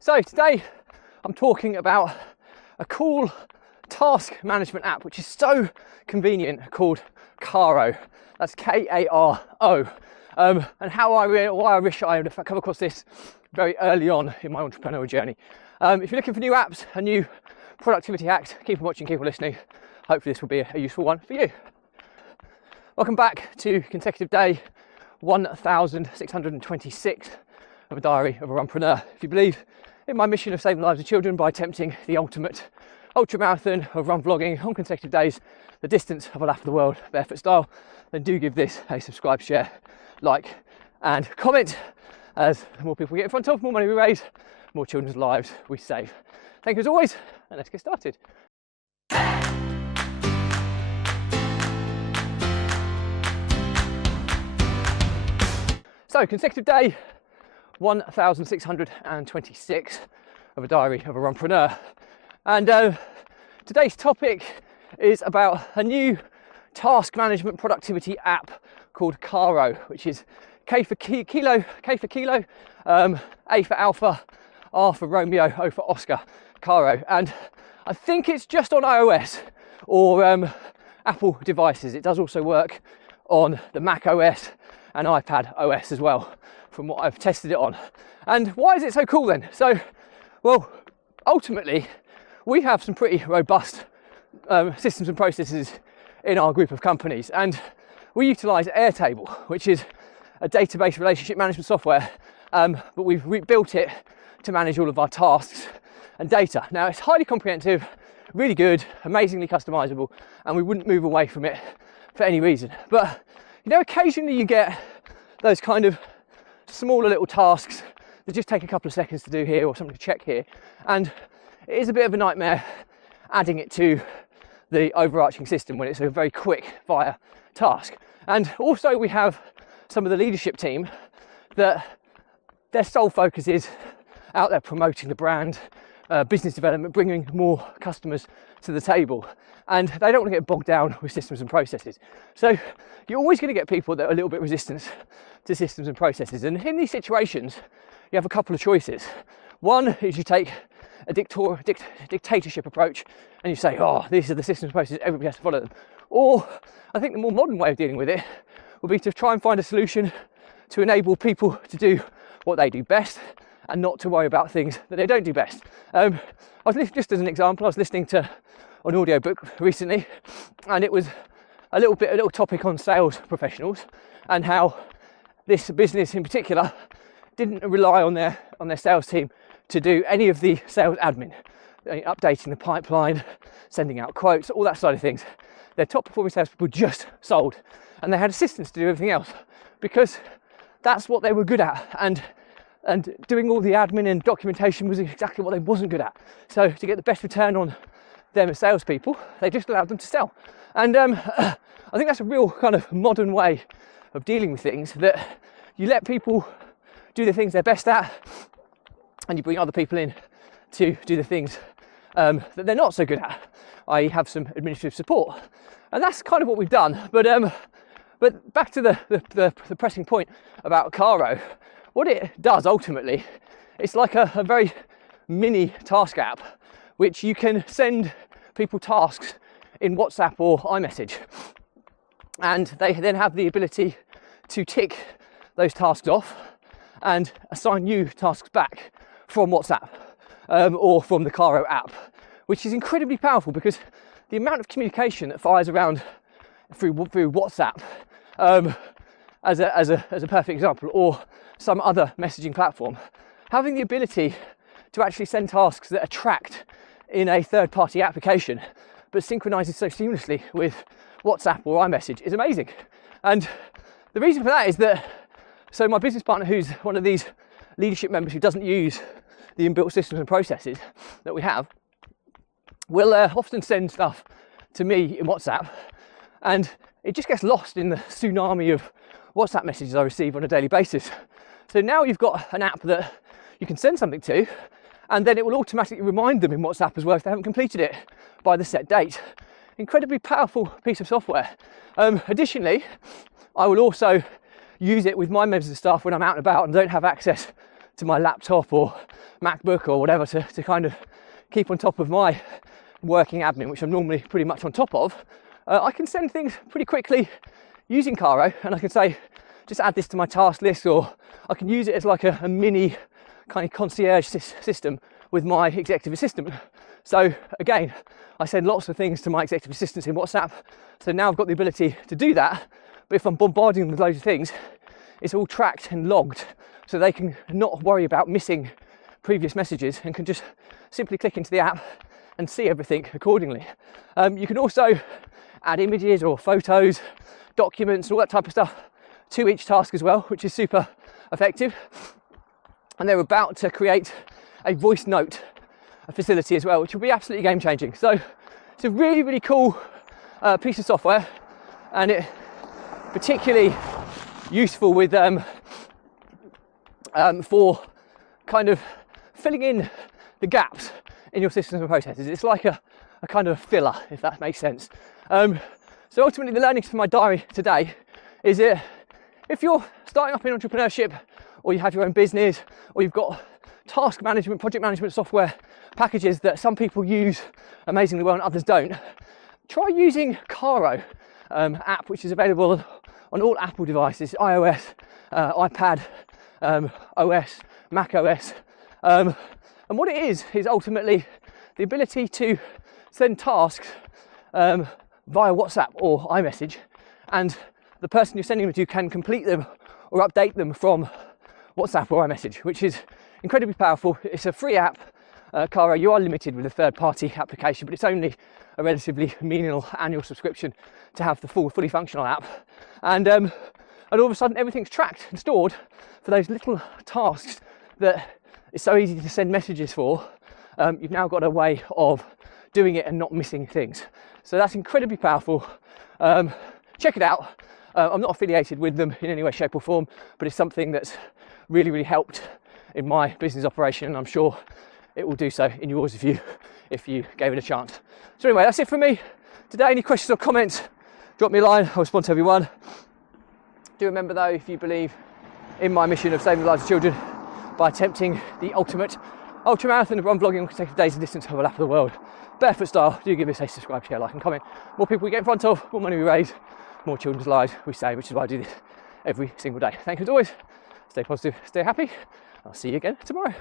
So today I'm talking about a cool task management app which is so convenient called Karo. That's K-A-R-O. And why I wish I had come across this very early on in my entrepreneurial journey. If you're looking for new apps, a new productivity hacks, keep on watching, keep on listening. Hopefully this will be a useful one for you. Welcome back to consecutive day 1626 of a diary of a runpreneur. If you believe in my mission of saving the lives of children by attempting the ultimate ultra marathon of run vlogging on consecutive days, the distance of a lap of the world, barefoot style, then do give this a subscribe, share, like and comment, as the more people we get in front of, more money we raise, more children's lives we save. Thank you as always, and let's get started. So, consecutive day 1626 of a diary of a runpreneur. And today's topic is about a new task management productivity app called Karo, which is K for kilo, A for alpha, R for Romeo, O for Oscar, Karo. And I think it's just on iOS or Apple devices. It does also work on the Mac OS and iPad OS as well, from what I've tested it on. And why is it so cool then? So, well, ultimately, we have some pretty robust systems and processes in our group of companies, and we utilize Airtable, which is a database relationship management software, but we've rebuilt it to manage all of our tasks and data. Now, it's highly comprehensive, really good, amazingly customizable, and we wouldn't move away from it for any reason. But you know, occasionally you get those kind of smaller little tasks that just take a couple of seconds to do here or something to check here, and it is a bit of a nightmare adding it to the overarching system when it's a very quick fire task. And also we have some of the leadership team that their sole focus is out there promoting the brand, business development, bringing more customers to the table, and they don't want to get bogged down with systems and processes. So you're always going to get people that are a little bit resistant to systems and processes, and in these situations you have a couple of choices. One is you take a dictatorship approach and you say, oh, these are the systems and processes, everybody has to follow them. Or I think the more modern way of dealing with it will be to try and find a solution to enable people to do what they do best and not to worry about things that they don't do best. Just as an example, I was listening to an audiobook recently, and it was a little topic on sales professionals and how this business in particular didn't rely on their sales team to do any of the sales admin, updating the pipeline, sending out quotes, all that side of things. Their top performing salespeople just sold, and they had assistants to do everything else because that's what they were good at, and doing all the admin and documentation was exactly what they wasn't good at. So to get the best return on them as salespeople, they just allowed them to sell. And I think that's a real kind of modern way of dealing with things, that you let people do the things they're best at, and you bring other people in to do the things that they're not so good at, i.e. have some administrative support. And that's kind of what we've done. But back to the pressing point about Karo, what it does ultimately, it's like a very mini task app, which you can send people tasks in WhatsApp or iMessage, and they then have the ability to tick those tasks off and assign you tasks back from WhatsApp or from the Karo app, which is incredibly powerful because the amount of communication that fires around through WhatsApp, as a perfect example, or some other messaging platform, having the ability to actually send tasks that are tracked in a third-party application but synchronizes so seamlessly with WhatsApp or iMessage is amazing. And the reason for that is that, so my business partner, who's one of these leadership members who doesn't use the inbuilt systems and processes that we have, will often send stuff to me in WhatsApp, and it just gets lost in the tsunami of WhatsApp messages I receive on a daily basis. So now you've got an app that you can send something to, and then it will automatically remind them in WhatsApp as well if they haven't completed it by the set date. Incredibly powerful piece of software. Additionally, I will also use it with my members of staff when I'm out and about and don't have access to my laptop or MacBook or whatever to kind of keep on top of my working admin, which I'm normally pretty much on top of, I can send things pretty quickly using Karo, and I can say, just add this to my task list, or I can use it as like a mini kind of concierge system with my executive assistant. So again, I send lots of things to my executive assistants in WhatsApp. So now I've got the ability to do that. But if I'm bombarding them with loads of things, it's all tracked and logged, so they can not worry about missing previous messages and can just simply click into the app and see everything accordingly. You can also add images or photos, documents, all that type of stuff to each task as well, which is super effective. And they're about to create a voice note facility as well, which will be absolutely game changing. So it's a really, really cool piece of software, and it particularly useful with for kind of filling in the gaps in your systems and processes. It's like a kind of filler, if that makes sense. So ultimately, the learnings from my diary today is that if you're starting up in entrepreneurship, or you have your own business, or you've got task management, project management software packages that some people use amazingly well and others don't, try using Karo app, which is available on all Apple devices, iOS, iPad, OS, Mac OS. And what it is ultimately the ability to send tasks via WhatsApp or iMessage, and the person you're sending them to can complete them or update them from WhatsApp or iMessage, which is incredibly powerful. It's a free app, Karo. You are limited with a third-party application, but it's only a relatively menial annual subscription to have the fully functional app. And all of a sudden, everything's tracked and stored for those little tasks that it's so easy to send messages for. You've now got a way of doing it and not missing things. So that's incredibly powerful. Check it out. I'm not affiliated with them in any way, shape or form, but it's something that's really, really helped in my business operation, and I'm sure it will do so in yours if you gave it a chance. So anyway, that's it from me today. Any questions or comments, drop me a line. I'll respond to everyone. Do remember though, if you believe in my mission of saving the lives of children by attempting the ultimate ultramarathon of run vlogging on consecutive days and distance over a lap of the world, barefoot style, do give us a subscribe, share, like and comment. More people we get in front of, more money we raise, more children's lives we save, which is why I do this every single day. Thank you as always. Stay positive, stay happy. I'll see you again tomorrow.